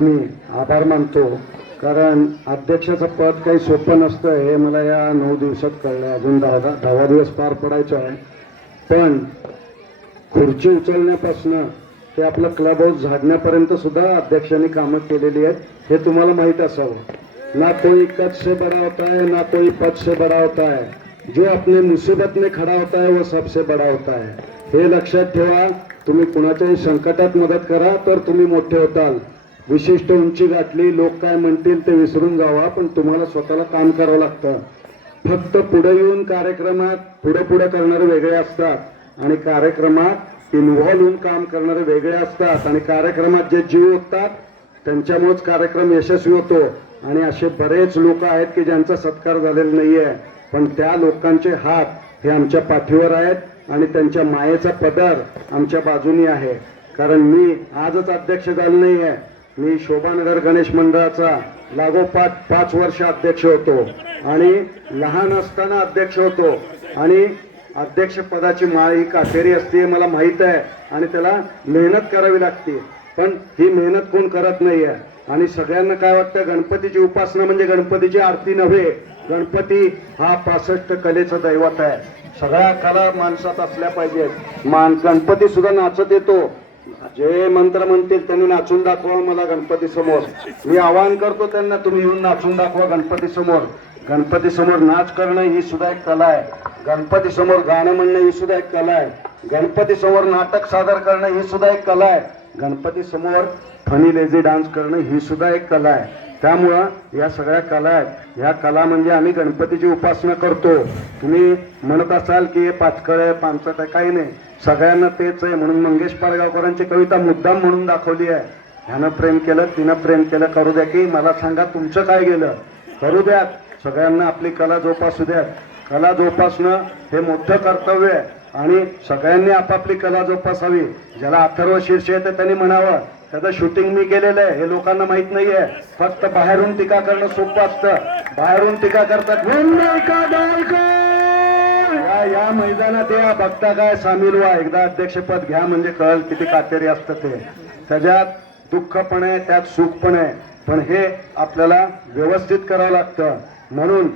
मी आभार मानतो. कारण अध्यक्षाचं पद काही सोपं नसतं हे मला या नऊ दिवसात कळलं अजून दहा दहा दिवस पार पडायचं आहे. पण खुर्ची उचलण्यापासून ते आपलं क्लब हाऊस झाडण्यापर्यंत सुद्धा अध्यक्षांनी कामं केलेली आहेत हे तुम्हाला माहीत असावं. ना कोई कद से बड़ा होता है ना कोई पद से बड़ा होता है जो अपने मुसीबत में खड़ा होता है वो सबसे बड़ा होता है हे लक्षात ठेवा तुम्ही कुणाच्याही संकटात मदत करा तर तुम्ही मोठे होताल. विशिष्ट उंची गाठली लोक काय म्हणतील ते विसरून जावा पण तुम्हाला स्वतःला काम करावं लागतं. फक्त पुढे येऊन कार्यक्रमात पुढे पुढे करणारे वेगळे असतात. आणि कार्यक्रमात इन्व्हॉल्व्ह होऊन काम करणारे वेगळे असतात. आणि कार्यक्रमात जे जीव होतात त्यांच्यामुळेच कार्यक्रम यशस्वी होतो. आणि असे बरेच लोक आहेत की ज्यांचा सत्कार झालेला नाहीये. पण त्या लोकांचे हात हे आमच्या पाठीवर आहेत आणि त्यांच्या मायेचा पदर आमच्या बाजूनी आहे. कारण मी आजच अध्यक्ष झालो नाहीये. मी शोभानगर गणेश मंडळाचा लागोपाठ पाच वर्ष अध्यक्ष होतो आणि लहान असताना अध्यक्ष होतो. आणि अध्यक्षपदाची माळी माळ ही काटेरी असते हे मला माहीत आहे आणि त्याला मेहनत करावी लागते. पण ही मेहनत कोण करत नाही आहे आणि सगळ्यांना काय वाटतं? गणपतीची उपासना म्हणजे गणपतीची आरती नव्हे. गणपती हा पासष्ट कलेचं दैवत आहे. सगळ्या कला माणसात असल्या पाहिजेत. मान गणपती सुद्धा नाचत येतो. जे मंत्र म्हणतील त्यांनी नाचून दाखवा मला गणपती समोर मी आवाहन करतो त्यांना तुम्ही येऊन नाचून दाखवा गणपती समोर गणपती समोर नाच करणं ही सुद्धा एक कला आहे. गणपती समोर गाणं म्हणणं ही सुद्धा एक कला आहे. गणपती समोर नाटक सादर करणं ही सुद्धा एक कला आहे. गणपती समोर फनी लेझी डान्स करणं ही सुद्धा एक कला आहे. त्यामुळं या सगळ्या कला आहेत. ह्या कला म्हणजे आम्ही गणपतीची उपासना करतो. तुम्ही म्हणत असाल की हे पाचकळ आहे पानसट आहे काही नाही. सगळ्यांना तेच आहे. म्हणून मंगेश पाडगावकरांची कविता मुद्दाम म्हणून दाखवली आहे. ह्यानं प्रेम केलं तिनं प्रेम केलं करू द्या की मला सांगा तुमचं काय गेलं. करू द्या. सगळ्यांना आपली कला जोपासू द्या. कला जोपासणं हे मोठं कर्तव्य आहे. आणि सगळ्यांनी आपापली कला जोपासावी. ज्याला अथर्व शीर्ष येतं त्यांनी म्हणावं त्याचं शूटिंग मी केलेलं आहे. हे लोकांना माहीत नाहीये. फक्त बाहेरून टीका करणं सोपं असतं. बाहेरून टीका करतात या या मैदानात या. बघता काय सामील व्हा. एकदा अध्यक्षपद घ्या म्हणजे कळल किती काटेरी असतं ते. त्याच्यात दुःख पण आहे त्यात सुख पण आहे पण हे आपल्याला व्यवस्थित करावं लागतं. म्हणून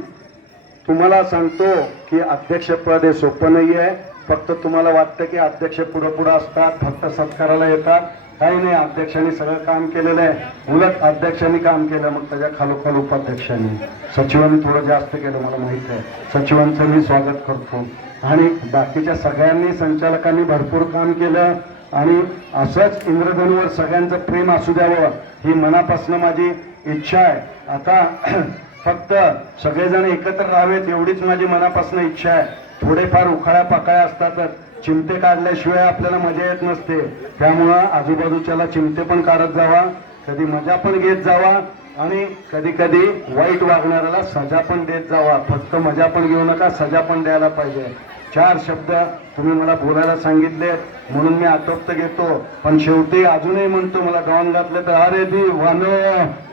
तुम्हाला सांगतो की अध्यक्षपद हे सोपं नाही आहे फक्त तुम्हाला वाटतं की अध्यक्ष पुढं पुढं असतात फक्त सत्काराला येतात. काही नाही अध्यक्षांनी सगळं काम केलेलं आहे. उलट अध्यक्षांनी काम केलं मग त्याच्या खालोखाल उपाध्यक्षांनी. सचिवांनी थोडं जास्त केलं मला माहीत आहे. सचिवांचं मी स्वागत करतो. आणि बाकीच्या सगळ्यांनी संचालकांनी भरपूर काम केलं. आणि असंच इंद्रधनूवर सगळ्यांचं प्रेम असू द्यावं ही मनापासून माझी इच्छा आहे. आता फक्त सगळेजण एकत्र राहावेत एवढीच माझी मनापासून इच्छा आहे. थोडेफार उखाळ्या पाकळ्या असतातच चिमटे काढल्याशिवाय आपल्याला मजा येत नसते. त्यामुळं आजूबाजूच्याला चिमटे पण काढत जावा कधी मजा पण घेत जावा आणि कधी कधी वाईट वागणाऱ्याला सजा पण देत जावा. फक्त मजा पण घेऊ नका सजा पण द्यायला पाहिजे. चार शब्द तुम्ही मला बोलायला सांगितले म्हणून मी आटोपत घेतो. पण शेवटी अजूनही म्हणतो मला गाऊन घातलं तर अरे दी वानो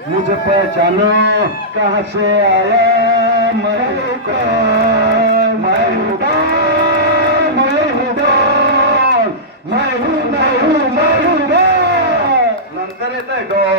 मुझे पहचानो कहा से आया? 那个